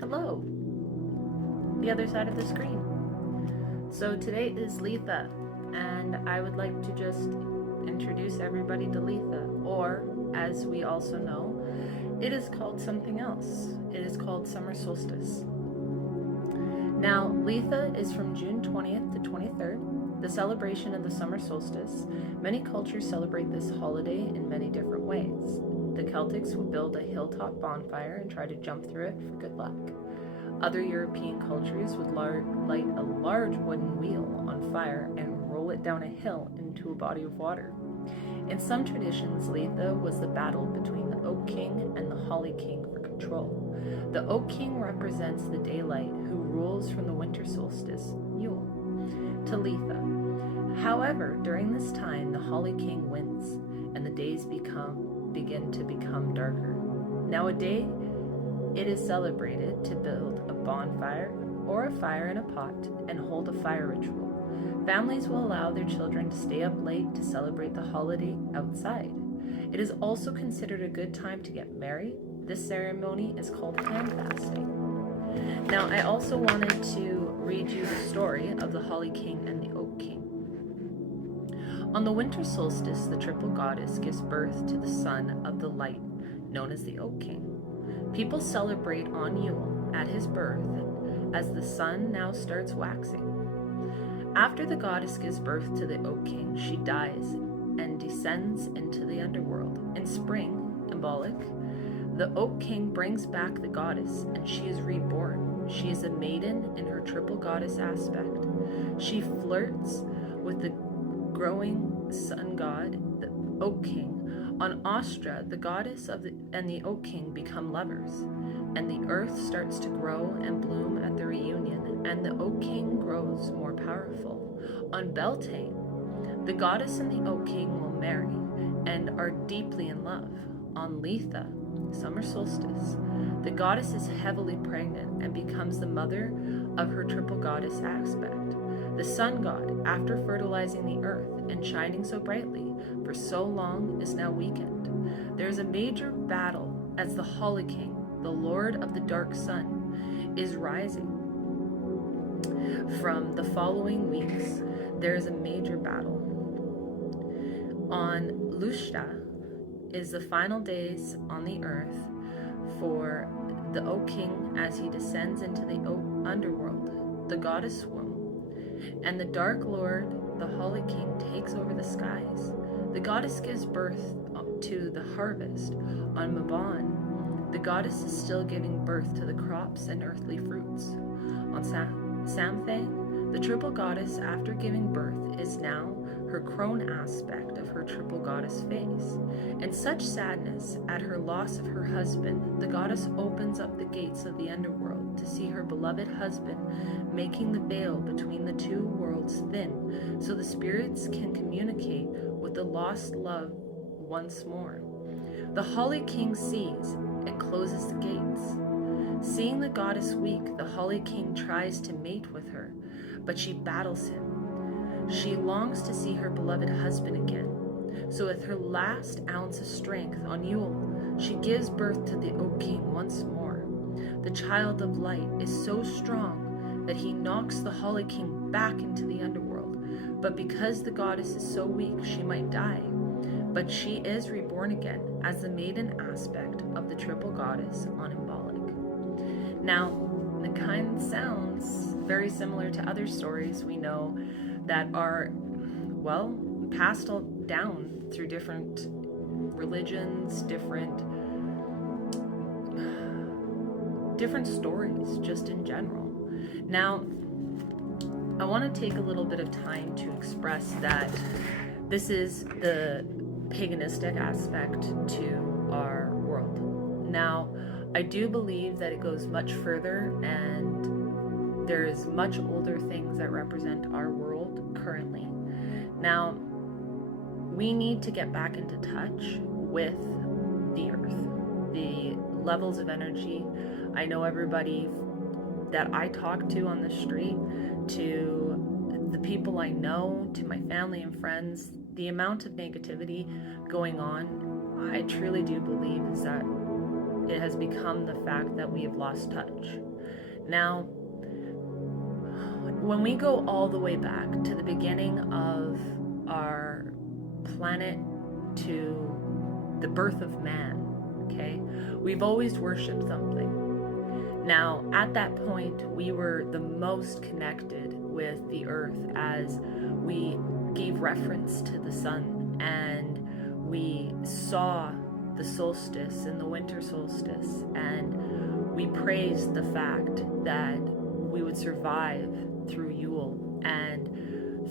Hello, the other side of the screen. So today is Litha, and I would like to just introduce everybody to Litha, or as we also know, it is called something else. It is called summer solstice. Now, Litha is from June 20th to 23rd, the celebration of the summer solstice. Many cultures celebrate this holiday in many different ways. The Celtics would build a hilltop bonfire and try to jump through it for good luck. Other European cultures would light a large wooden wheel on fire and roll it down a hill into a body of water. In some traditions, Litha was the battle between the Oak King and the Holly King for control. The Oak King represents the daylight who rules from the winter solstice, Yule, to Litha. However, during this time, the Holly King wins, and the days begin to become darker. Nowadays, it is celebrated to build a bonfire or a fire in a pot and hold a fire ritual. Families will allow their children to stay up late to celebrate the holiday outside. It is also considered a good time to get married. This ceremony is called hand fasting. Now, I also wanted to read you the story of the Holly King and the Oak King. On the winter solstice, the triple goddess gives birth to the son of the light, known as the Oak King. People celebrate on Yule at his birth as the sun now starts waxing. After the goddess gives birth to the Oak King, she dies and descends into the underworld. In spring, symbolic, the Oak King brings back the goddess and she is reborn. She is a maiden in her triple goddess aspect. She flirts with the growing sun god, the Oak King. On Astra, the goddess and the Oak King become lovers, and the earth starts to grow and bloom at the reunion, and the Oak King grows more powerful. On Beltane, the goddess and the Oak King will marry and are deeply in love. On Litha, summer solstice, the goddess is heavily pregnant and becomes the mother of her triple goddess aspect. The sun god, after fertilizing the earth and shining so brightly for so long, is now weakened. There is a major battle as the Holly King, the lord of the dark sun, is rising. From the following weeks, there is a major battle. On Lushta is the final days on the earth for the Oak King as he descends into the underworld, the goddess womb. And the Dark Lord, the Holly King, takes over the skies. The goddess gives birth to the harvest. On Mabon, the goddess is still giving birth to the crops and earthly fruits. On Samhain, the triple goddess, after giving birth, is now her crone aspect of her triple goddess face. In such sadness at her loss of her husband, the goddess opens up the gates of the underworld to see her beloved husband, making the veil between the two worlds thin so the spirits can communicate with the lost love once more. The Holly King sees and closes the gates. Seeing the goddess weak, the Holly King tries to mate with her, but she battles him. She longs to see her beloved husband again. So with her last ounce of strength on Yule, she gives birth to the Oak King once more. The child of light is so strong that he knocks the Holly King back into the underworld. But because the goddess is so weak, she might die. But she is reborn again as the maiden aspect of the triple goddess on Symbolic. Now, it kind of sounds very similar to other stories we know that are, well, passed down through different religions, different stories just in general. Now, I want to take a little bit of time to express that this is the paganistic aspect to our world. Now, I do believe that it goes much further, and there is much older things that represent our world currently. Now, we need to get back into touch with the earth, the levels of energy. I know everybody that I talk to on the street, to the people I know, to my family and friends, the amount of negativity going on, I truly do believe is that it has become the fact that we have lost touch Now, when we go all the way back to the beginning of our planet, to the birth of man, okay, we've always worshipped something. Now, at that point, we were the most connected with the earth, as we gave reference to the sun, and we saw the solstice and the winter solstice, and we praised the fact that we would survive through Yule, and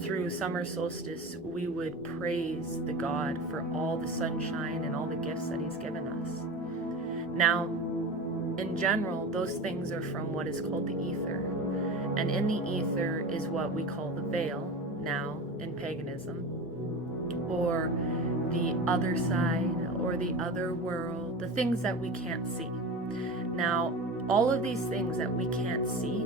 through summer solstice we would praise the God for all the sunshine and all the gifts that he's given us. Now, in general, those things are from what is called the ether, and in the ether is what we call the veil now in paganism, or the other side, or the other world, the things that we can't see. Now, all of these things that we can't see,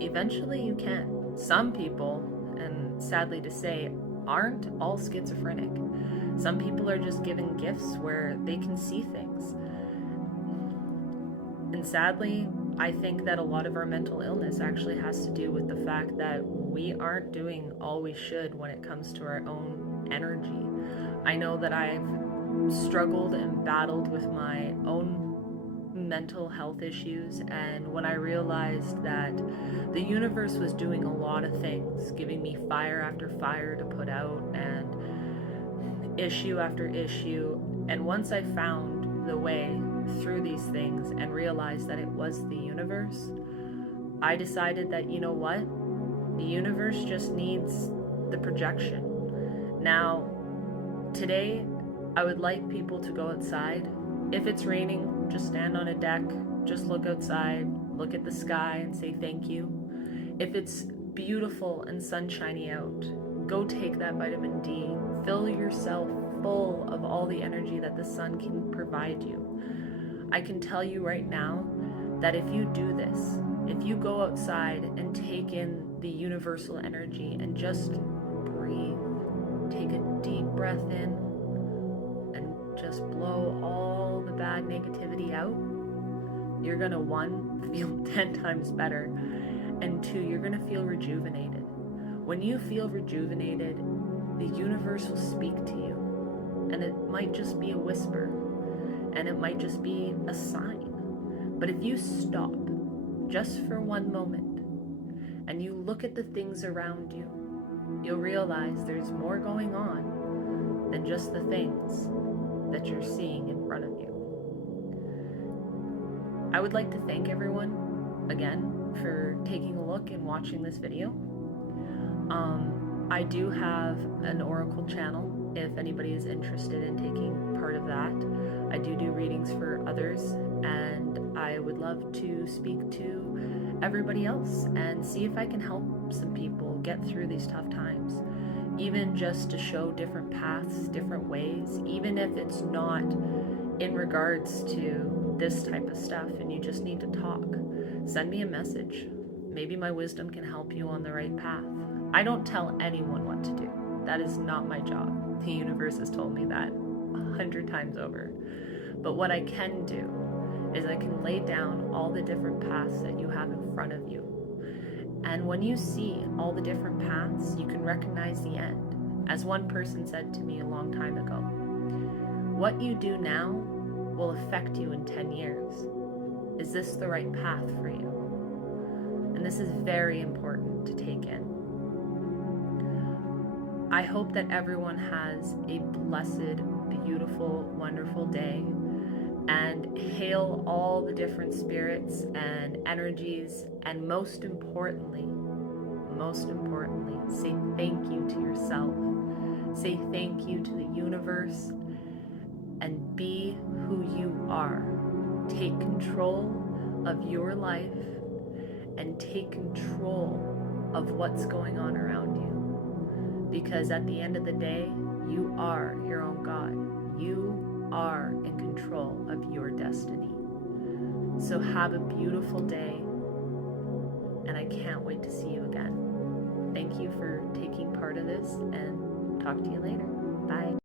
eventually you can. Some people, and sadly to say, aren't all schizophrenic. Some people are just given gifts where they can see things. And sadly, I think that a lot of our mental illness actually has to do with the fact that we aren't doing all we should when it comes to our own energy. I know that I've struggled and battled with my own mental health issues, and when I realized that the universe was doing a lot of things, giving me fire after fire to put out, and issue after issue, and once I found the way through these things and realized that it was the universe, I decided that, you know what, the universe just needs the projection. Now, today, I would like people to go outside. If it's raining, just stand on a deck, just look outside, look at the sky and say thank you. If it's beautiful and sunshiny out, go take that vitamin D, fill yourself full of all the energy that the sun can provide you. I can tell you right now that if you do this, if you go outside and take in the universal energy and just breathe, take a deep breath in, and just blow all the bad negativity out, you're gonna, 1, feel 10 times better, and 2, you're gonna feel rejuvenated. When you feel rejuvenated, the universe will speak to you, and it might just be a whisper, and it might just be a sign. But if you stop just for 1 moment and you look at the things around you, you'll realize there's more going on than just the things that you're seeing in front of you. I would like to thank everyone again for taking a look and watching this video. I do have an oracle channel if anybody is interested in taking part of that. I do readings for others, and I would love to speak to everybody else and see if I can help some people get through these tough times. Even just to show different paths, different ways, even if it's not in regards to this type of stuff and you just need to talk. Send me a message. Maybe my wisdom can help you on the right path. I don't tell anyone what to do. That is not my job. The universe has told me that 100 times over. But what I can do is I can lay down all the different paths that you have in front of you. And when you see all the different paths, you can recognize the end. As one person said to me a long time ago, what you do now will affect you in 10 years. Is this the right path for you? And this is very important to take in. I hope that everyone has a blessed, beautiful, wonderful day, and hail all the different spirits and energies, and most importantly, say thank you to yourself. Say thank you to the universe, and be who you are. Take control of your life and take control of what's going on around you. Because at the end of the day, you are your own God. You are in control of your destiny. So have a beautiful day, and I can't wait to see you again. Thank you for taking part of this, and talk to you later. Bye.